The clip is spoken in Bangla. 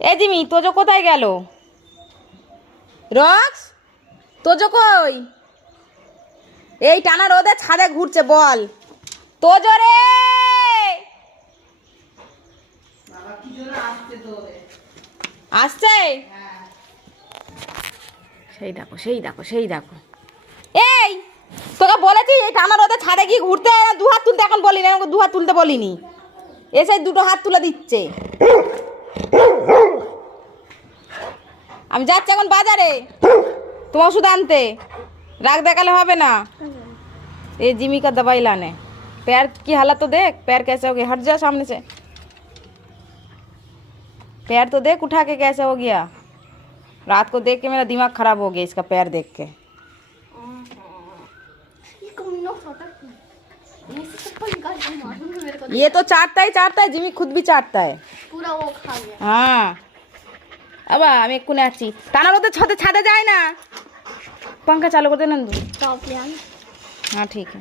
এ জিমি তোজো কোথায় গেল? রক্স তোজো কই? এই টানা রোদে ছাদে ঘুরছে, বল তোজো রে। আসছে, সেই দেখো সেই দেখো সেই দেখো। এই তোকে বলেছি এই টানা রোদে ছাদে গিয়ে ঘুরতে, দু হাত তুলতে এখন বলিনি, আমাকে দু হাত তুলতে বলিনি, এসে দুটো হাত তুলে দিচ্ছে। আমি যাচ্ছি এখন বাজারে তোমার ওষুধ আনতে, राग देखाले হবে না। ये जिमी का दवाई लाने, पैर की हालत तो देख, पैर कैसे हो गया, हट जा सामने से, पैर तो देख उठा के कैसे हो गया। रात को देख के मेरा दिमाग खराब हो गया इसका पैर देख के। ये तो चाटता है, जिमी खुद भी चाटता है पूरा, वो खा गया। हाँ अब আমি এক্ষুনি আসছি। টানা রোদে ছাদে যায় না, पंखा चालू कर दे नंदू। टॉप ले आना। हाँ ठीक है।